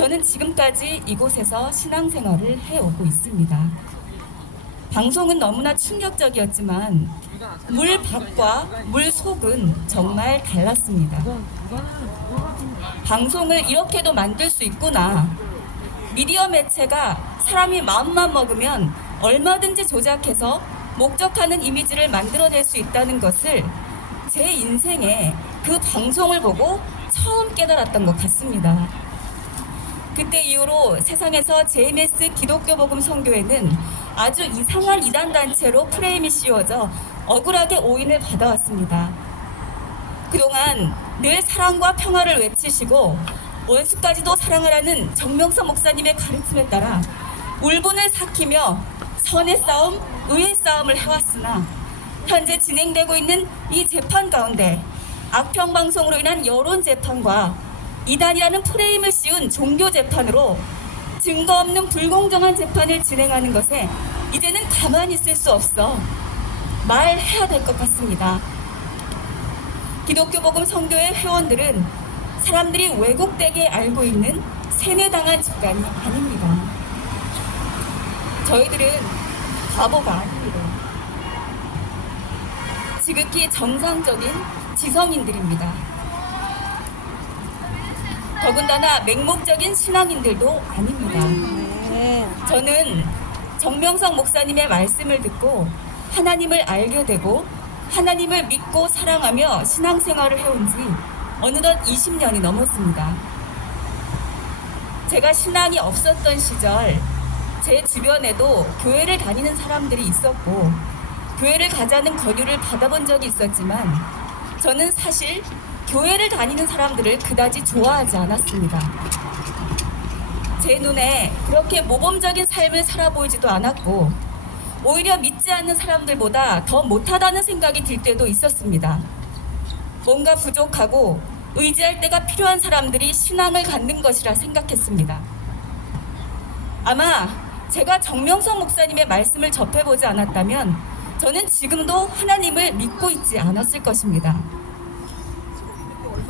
저는 지금까지 이곳에서 신앙생활을 해오고 있습니다. 방송은 너무나 충격적이었지만 물 밖과 물 속은 정말 달랐습니다. 방송을 이렇게도 만들 수 있구나. 미디어 매체가 사람이 마음만 먹으면 얼마든지 조작해서 목적하는 이미지를 만들어낼 수 있다는 것을 제 인생에 그 방송을 보고 처음 깨달았던 것 같습니다. 그때 이후로 세상에서 JMS 기독교 복음 선교회는 아주 이상한 이단 단체로 프레임이 씌워져 억울하게 오인을 받아왔습니다. 그동안 늘 사랑과 평화를 외치시고 원수까지도 사랑하라는 정명석 목사님의 가르침에 따라 울분을 삭히며 선의 싸움, 의의 싸움을 해왔으나 현재 진행되고 있는 이 재판 가운데 악평 방송으로 인한 여론 재판과 이단이라는 프레임을 씌운 종교 재판으로 증거 없는 불공정한 재판을 진행하는 것에 이제는 가만히 있을 수 없어 말해야 될 것 같습니다. 기독교 복음 선교회 회원들은 사람들이 왜곡되게 알고 있는 세뇌당한 집단이 아닙니다. 저희들은 바보가 아닙니다. 지극히 정상적인 지성인들입니다. 더군다나 맹목적인 신앙인들도 아닙니다. 저는 정명석 목사님의 말씀을 듣고 하나님을 알게 되고 하나님을 믿고 사랑하며 신앙생활을 해온 지 어느덧 20년이 넘었습니다. 제가 신앙이 없었던 시절 제 주변에도 교회를 다니는 사람들이 있었고 교회를 가자는 권유를 받아본 적이 있었지만 저는 사실 교회를 다니는 사람들을 그다지 좋아하지 않았습니다. 제 눈에 그렇게 모범적인 삶을 살아보이지도 않았고 오히려 믿지 않는 사람들보다 더 못하다는 생각이 들 때도 있었습니다. 뭔가 부족하고 의지할 때가 필요한 사람들이 신앙을 갖는 것이라 생각했습니다. 아마 제가 정명석 목사님의 말씀을 접해보지 않았다면 저는 지금도 하나님을 믿고 있지 않았을 것입니다.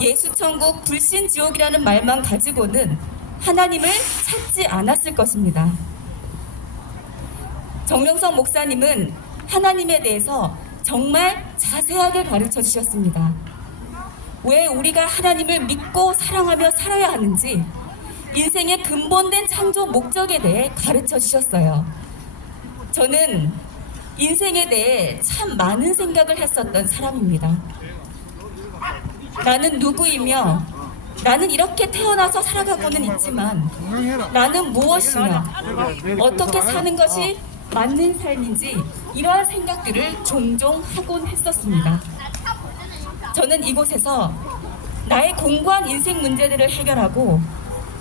예수천국 불신지옥이라는 말만 가지고는 하나님을 찾지 않았을 것입니다. 정명석 목사님은 하나님에 대해서 정말 자세하게 가르쳐 주셨습니다. 왜 우리가 하나님을 믿고 사랑하며 살아야 하는지 인생의 근본된 창조 목적에 대해 가르쳐 주셨어요. 저는 인생에 대해 참 많은 생각을 했었던 사람입니다. 나는 누구이며 나는 이렇게 태어나서 살아가고는 있지만 나는 무엇이며 어떻게 사는 것이 맞는 삶인지 이러한 생각들을 종종 하곤 했었습니다. 저는 이곳에서 나의 공고한 인생 문제들을 해결하고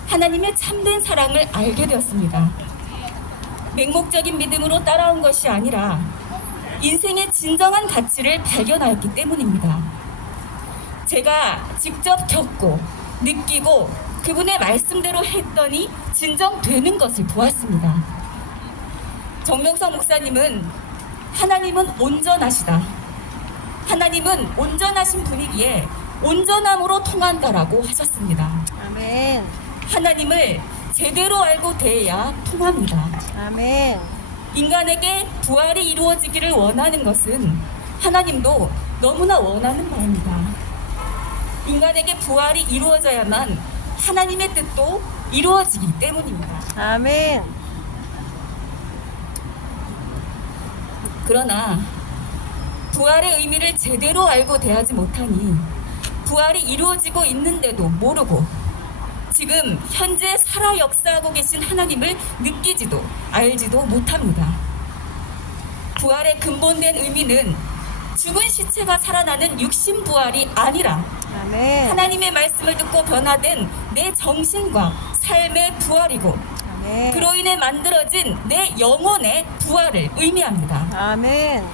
하나님의 참된 사랑을 알게 되었습니다. 맹목적인 믿음으로 따라온 것이 아니라 인생의 진정한 가치를 발견하였기 때문입니다. 제가 직접 겪고 느끼고 그분의 말씀대로 했더니 진정되는 것을 보았습니다. 정명석 목사님은 하나님은 온전하시다. 하나님은 온전하신 분이기에 온전함으로 통한다라고 하셨습니다. 아멘. 하나님을 제대로 알고 대해야 통합니다. 아멘. 인간에게 부활이 이루어지기를 원하는 것은 하나님도 너무나 원하는 바입니다. 인간에게 부활이 이루어져야만 하나님의 뜻도 이루어지기 때문입니다. 아멘. 그러나 부활의 의미를 제대로 알고 대하지 못하니 부활이 이루어지고 있는데도 모르고 지금 현재 살아 역사하고 계신 하나님을 느끼지도 알지도 못합니다. 부활의 근본된 의미는 죽은 시체가 살아나는 육신 부활이 아니라 아멘. 하나님의 말씀을 듣고 변화된 내 정신과 삶의 부활이고 아멘. 그로 인해 만들어진 내 영혼의 부활을 의미합니다. 아멘.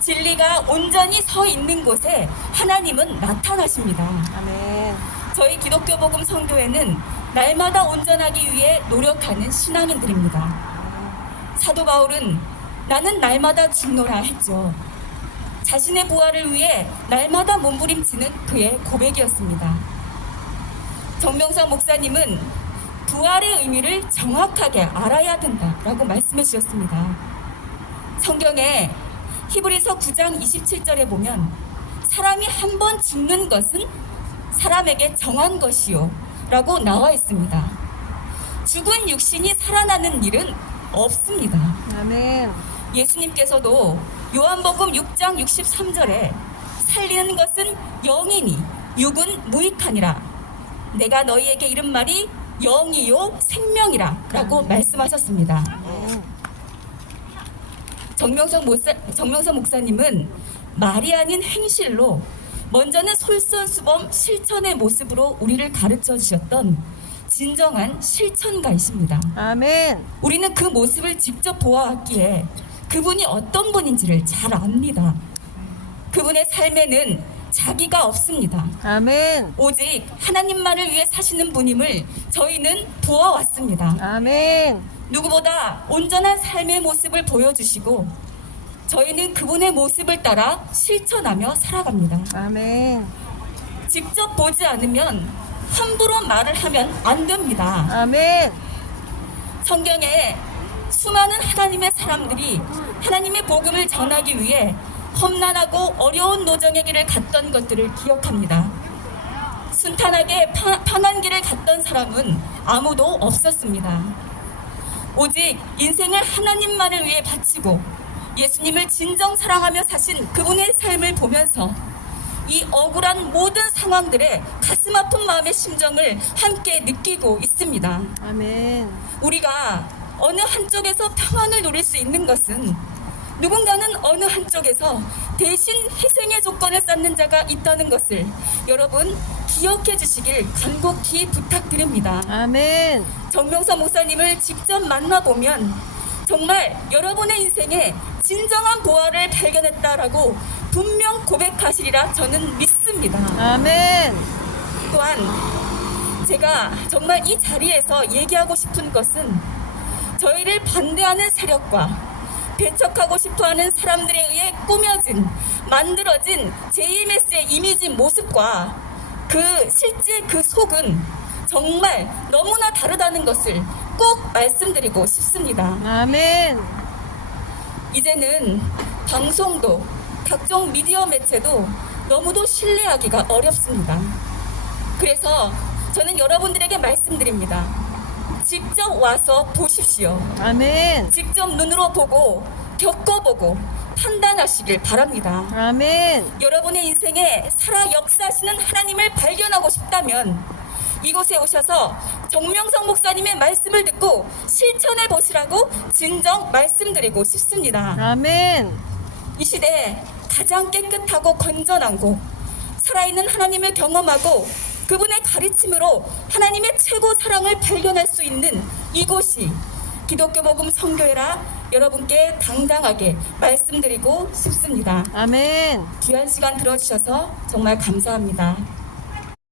진리가 온전히 서 있는 곳에 하나님은 나타나십니다. 아멘. 저희 기독교 복음 선교회는 날마다 온전하기 위해 노력하는 신앙인들입니다. 사도 바울은 나는 날마다 죽노라 했죠. 자신의 부활을 위해 날마다 몸부림치는 그의 고백이었습니다. 정명석 목사님은 부활의 의미를 정확하게 알아야 된다라고 말씀해 주셨습니다. 성경에 히브리서 9장 27절에 보면 사람이 한 번 죽는 것은 사람에게 정한 것이요 라고 나와 있습니다. 죽은 육신이 살아나는 일은 없습니다. 아멘. 예수님께서도 요한복음 6장 63절에 살리는 것은 영이니 육은 무익하니라. 내가 너희에게 이른 말이 영이요 생명이라 라고 말씀하셨습니다. 정명석 목사님은 말이 아닌 행실로 먼저는 솔선수범 실천의 모습으로 우리를 가르쳐 주셨던 진정한 실천가이십니다. 아멘. 우리는 그 모습을 직접 보아왔기에 그분이 어떤 분인지를 잘 압니다. 그분의 삶에는 자기가 없습니다. 아멘. 오직 하나님만을 위해 사시는 분임을 저희는 보아왔습니다. 아멘. 누구보다 온전한 삶의 모습을 보여주시고 저희는 그분의 모습을 따라 실천하며 살아갑니다. 아멘. 직접 보지 않으면 함부로 말을 하면 안 됩니다. 아멘. 성경에 수많은 하나님의 사람들이 하나님의 복음을 전하기 위해 험난하고 어려운 노정의 길을 갔던 것들을 기억합니다. 순탄하게 편한 길을 갔던 사람은 아무도 없었습니다. 오직 인생을 하나님만을 위해 바치고 예수님을 진정 사랑하며 사신 그분의 삶을 보면서 이 억울한 모든 상황들에 가슴 아픈 마음의 심정을 함께 느끼고 있습니다. 아멘. 우리가 어느 한쪽에서 평안을 누릴 수 있는 것은 누군가는 어느 한쪽에서 대신 희생의 조건을 쌓는 자가 있다는 것을 여러분 기억해 주시길 간곡히 부탁드립니다. 아멘. 정명석 목사님을 직접 만나보면 정말 여러분의 인생에 진정한 보화를 발견했다라고 분명 고백하시리라 저는 믿습니다. 아멘. 또한 제가 정말 이 자리에서 얘기하고 싶은 것은 저희를 반대하는 세력과 배척하고 싶어하는 사람들에 의해 꾸며진 만들어진 JMS의 이미지 모습과 실제 그 속은 정말 너무나 다르다는 것을 꼭 말씀드리고 싶습니다. 아멘. 이제는 방송도 각종 미디어 매체도 너무도 신뢰하기가 어렵습니다. 그래서 저는 여러분들에게 말씀드립니다. 직접 와서 보십시오. 아멘. 직접 눈으로 보고 겪어보고 판단하시길 바랍니다. 아멘. 여러분의 인생에 살아 역사하시는 하나님을 발견하고 싶다면 이곳에 오셔서 정명석 목사님의 말씀을 듣고 실천해 보시라고 진정 말씀드리고 싶습니다. 아멘. 이 시대에 가장 깨끗하고 건전한 곳, 살아있는 하나님을 경험하고 그분의 가르침으로 하나님의 최고 사랑을 발견할 수 있는 이곳이 기독교 복음 선교회라 여러분께 당당하게 말씀드리고 싶습니다. 아멘. 귀한 시간 들어주셔서 정말 감사합니다.